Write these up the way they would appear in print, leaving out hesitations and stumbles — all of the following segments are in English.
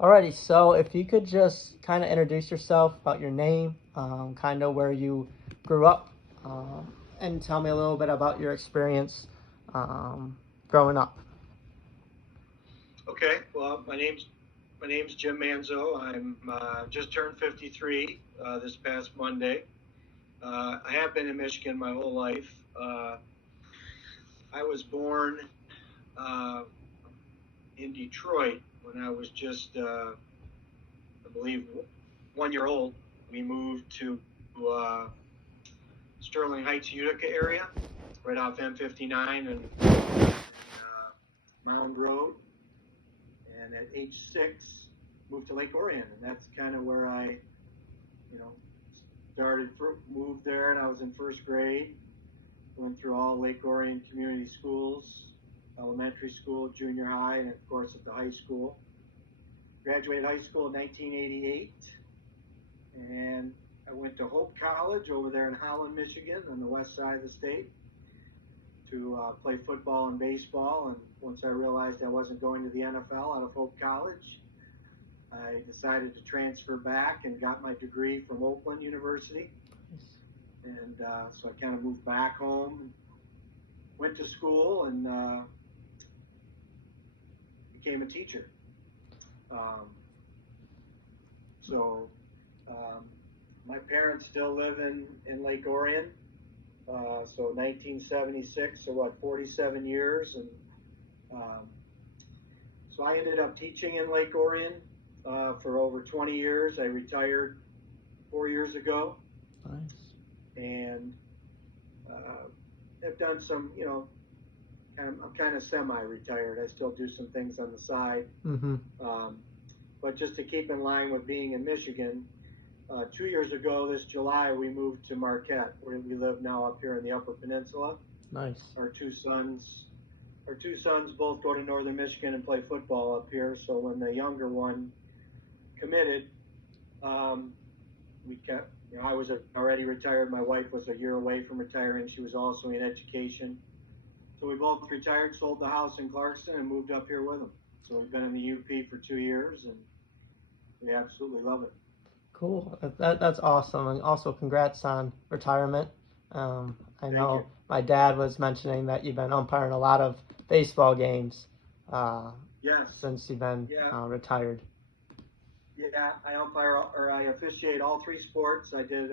Alrighty, so if you could just kind of introduce yourself, about your name, kind of where you grew up, and tell me a little bit about your experience growing up. Okay, well, my name's Jim Manzo. I'm just turned 53 this past Monday. I have been in Michigan my whole life. I was born uh, in Detroit when I was just, I believe, 1 year old. We moved to uh, Sterling Heights, Utica area, right off M59 and Mound Road. And at age 6, moved to Lake Orion, and that's kind of where I, you know, moved there, and I was in first grade. Went through all Lake Orion community schools, elementary school, junior high, and of course at the high school. Graduated high school in 1988, and I went to Hope College over there in Holland, Michigan, on the west side of the state, to play football and baseball. And once I realized I wasn't going to the NFL out of Hope College, I decided to transfer back and got my degree from Oakland University. And so I kind of moved back home, went to school, and became a teacher. Um, so um, my parents still live in Lake Orion. So 1976, so what, 47 years. And um, so I ended up teaching in Lake Orion for over 20 years. I retired 4 years ago, Nice. and I've done some, I'm kind of semi-retired. I still do some things on the side, Mm-hmm. um, but just to keep in line with being in Michigan, 2 years ago this July we moved to Marquette, where we live now up here in the Upper Peninsula. Nice. Our two sons, our two sons both go to Northern Michigan and play football up here. So when the younger one committed, um, we kept. I was already retired. My wife was a year away from retiring. She was also in education. So we both retired, sold the house in Clarkston, and moved up here with them. So we've been in the UP for 2 years, and we absolutely love it. Cool. That's awesome, and also congrats on retirement. I Thank you. know my dad was mentioning that you've been umpiring a lot of baseball games uh, Yes. since you've been Yeah. retired. Yeah. I officiate all three sports. I did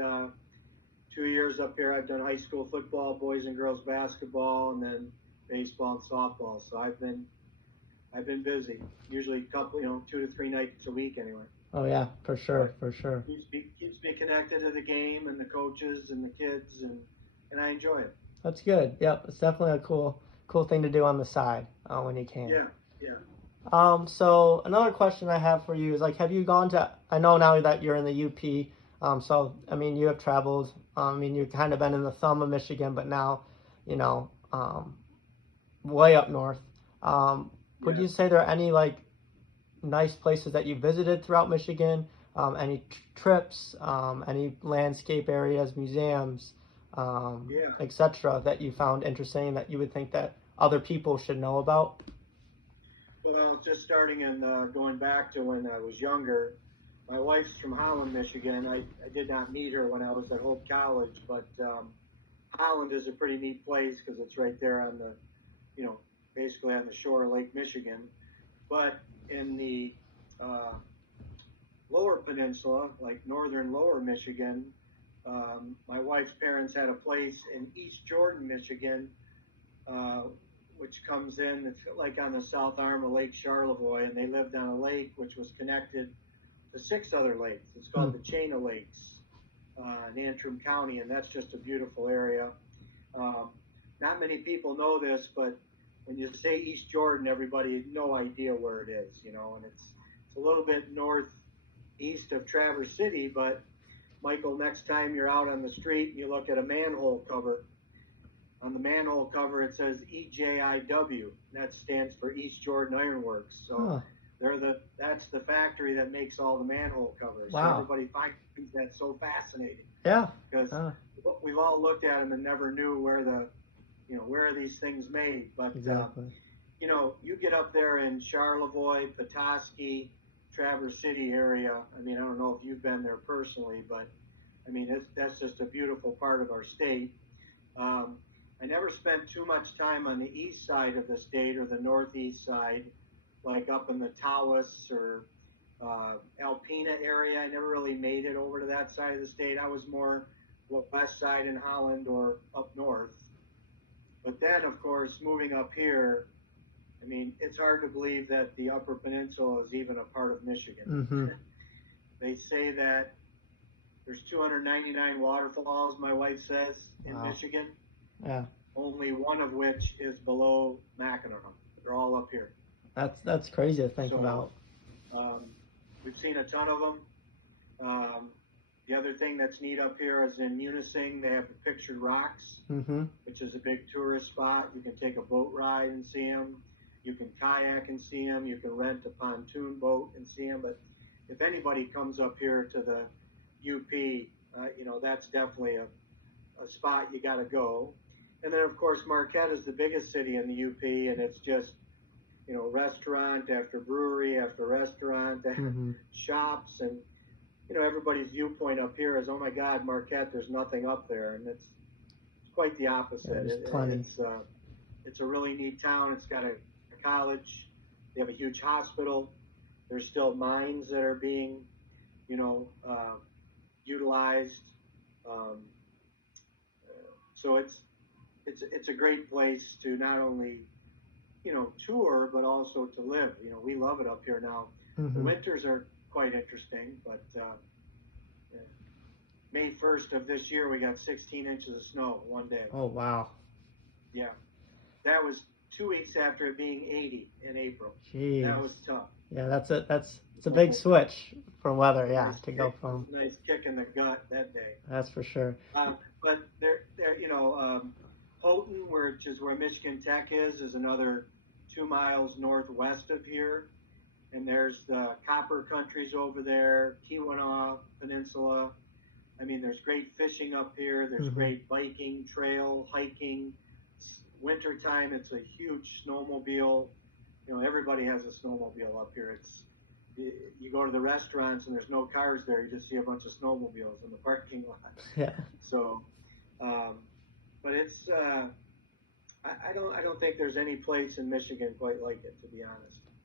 2 years up here. I've done high school football, boys and girls basketball, and then baseball and softball. So I've been busy. Usually a couple, 2 to 3 nights a week anyway. Oh yeah, for sure, But for sure. keeps me connected to the game and the coaches and the kids, and I enjoy it. That's good. Yep, it's definitely a cool thing to do on the side when you can. Yeah, yeah, So another question I have for you is like, have you gone to? I know now that you're in the UP. So I mean, you have traveled. I mean, you've kind of been in the thumb of Michigan, but now, you know, way up north. Um, would yeah. you say there are any like nice places that you visited throughout Michigan? Any trips? Any landscape areas, museums, Yeah. etc. that you found interesting that you would think that other people should know about? Well, just starting and going back to when I was younger. My wife's from Holland, Michigan. I did not meet her when I was at Hope College, but Holland is a pretty neat place because it's right there on the, you know, basically on the shore of Lake Michigan. But in the uh, lower peninsula, like northern lower Michigan, my wife's parents had a place in East Jordan, Michigan, uh, which comes in, it's like on the south arm of Lake Charlevoix, and they lived on a lake which was connected to six other lakes. It's Hmm. called the Chain of Lakes in Antrim County, and that's just a beautiful area. Um, Not many people know this, but when you say East Jordan, everybody no idea where it is, and it's a little bit northeast of Traverse City. But Michael, next time you're out on the street and you look at a manhole cover, on the manhole cover it says EJIW. That stands for East Jordan Iron Works. So Huh. that's the factory that makes all the manhole covers. So Wow. everybody finds that so fascinating Yeah. because Uh, we've all looked at them and never knew where are these things made. But exactly. you get up there in Charlevoix, Petoskey, Traverse City area. I mean, I don't know if you've been there personally, but I mean, that's just a beautiful part of our state. Um, I never spent too much time on the east side of the state or the northeast side, like up in the Tawas or Alpena area. I never really made it over to that side of the state. I was more west side in Holland or up north. But then, of course, moving up here, I mean, it's hard to believe that the Upper Peninsula is even a part of Michigan. Mm-hmm. They say that there's 299 waterfalls, my wife says, in Wow. Michigan, Yeah. only one of which is below Mackinac. They're all up here. That's crazy to think So about. um, we've seen a ton of them. Um, the other thing that's neat up here is in Munising, they have the pictured rocks, Mm-hmm. which is a big tourist spot. You can take a boat ride and see them. You can kayak and see them. You can rent a pontoon boat and see them. But if anybody comes up here to the UP, that's definitely a spot you got to go. And then, of course, Marquette is the biggest city in the UP, and it's just, restaurant after brewery after restaurant, Mm-hmm. shops, and everybody's viewpoint up here is, oh my God, Marquette, there's nothing up there, and it's quite the Yeah, opposite. there's plenty. It's a really neat town. It's got a college. They have a huge hospital. There's still mines that are being, you know, uh, utilized. Um, so it's a great place to not only tour but also to live. We love it up here now. The Mm-hmm. winters are quite interesting, but May 1st of this year we got 16 inches of snow one day. Oh wow. Yeah, that was 2 weeks after it being 80 in April. Jeez. That was tough. Yeah, that's it's a big So, switch for weather. Yeah, nice to go kick, from. nice kick in the gut that day. That's for sure. But Houghton, which is where Michigan Tech is another 2 miles northwest of here. And there's the copper countries over there, Keweenaw Peninsula. I mean, there's great fishing up here. There's Mm-hmm. great biking, trail, hiking. Wintertime, it's a huge snowmobile. Everybody has a snowmobile up here. You go to the restaurants and there's no cars there. You just see a bunch of snowmobiles in the parking lot. Yeah. So, but it's I don't think there's any place in Michigan quite like it, to be honest.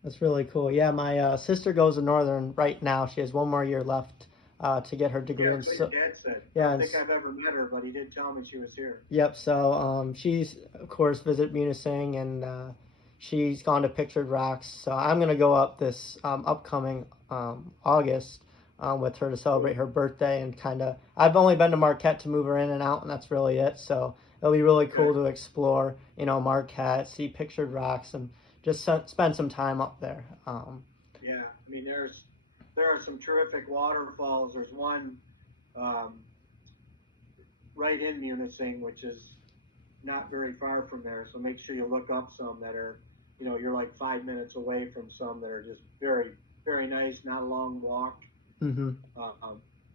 That's really cool. Yeah, my sister goes to Northern right now. She has one more year left to get her Yeah, degree in. that's what your dad said. I Yeah, don't think I've ever met her, but he did tell me she was here. yep. So she's of course visit Munising, and she's gone to Pictured Rocks. So I'm gonna go up this upcoming August with her to celebrate her birthday, and kind of. I've only been to Marquette to move her in and out, and that's really it. So it'll be really cool to explore, Marquette, see Pictured Rocks, and just spend some time up there. Yeah, I mean, there are some terrific waterfalls. There's one um, right in Munising, which is not very far from there. So make sure you look up some that are, you're like 5 minutes away from some that are just very, very nice, not a long walk. Mm-hmm.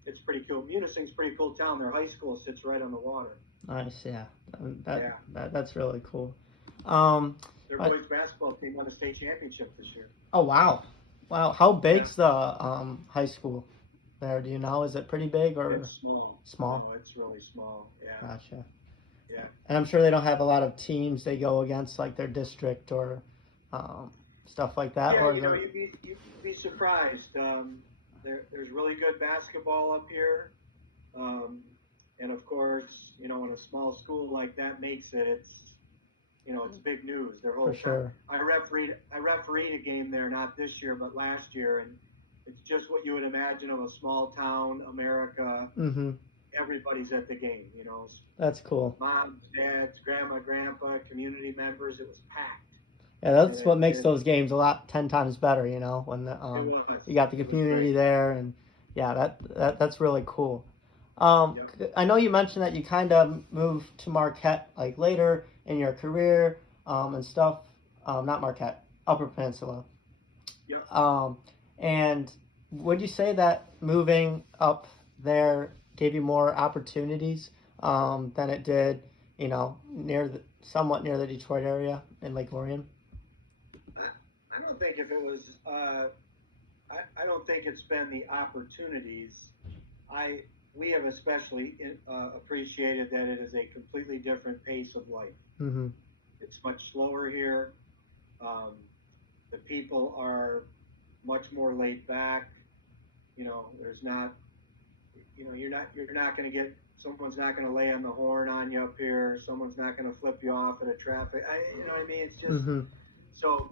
It's pretty cool. Munising's a pretty cool town. Their high school sits right on the water. Nice, yeah. Yeah. That's really cool. Their boys basketball team won a state championship this year. Oh wow, wow! How Yeah. big's the high school there? Do you know? Is it pretty big or It's small. small? No, it's really small. Yeah. Gotcha. Yeah. And I'm sure they don't have a lot of teams they go against, like their district or stuff like that. Yeah, Or you'd be surprised. There's really good basketball up here, and of course, when a small school like that makes it, it's big news. Their whole for sure. I refereed a game there, not this year, but last year, and it's just what you would imagine of a small town, America. Mm-hmm. Everybody's at the game. That's cool. Moms, dads, grandma, grandpa, community members. It was packed. Yeah, that's what makes those games 10 times better. When you got the community there, and yeah, that's really cool. Yep. I know you mentioned that you kind of moved to Marquette like later in your career and stuff. Not Marquette, Upper Peninsula. Yep. And would you say that moving up there gave you more opportunities than it did, somewhat near the Detroit area in Lake Orion? I don't think if it was. I don't think it's been the opportunities. I We have especially appreciated that it is a completely different pace of life. Mm-hmm. It's much slower here. Um, the people are much more laid back. There's not, you're not going to get, someone's not going to lay on the horn on you up here. Someone's not going to flip you off at a traffic. What I mean? It's just Mm-hmm. so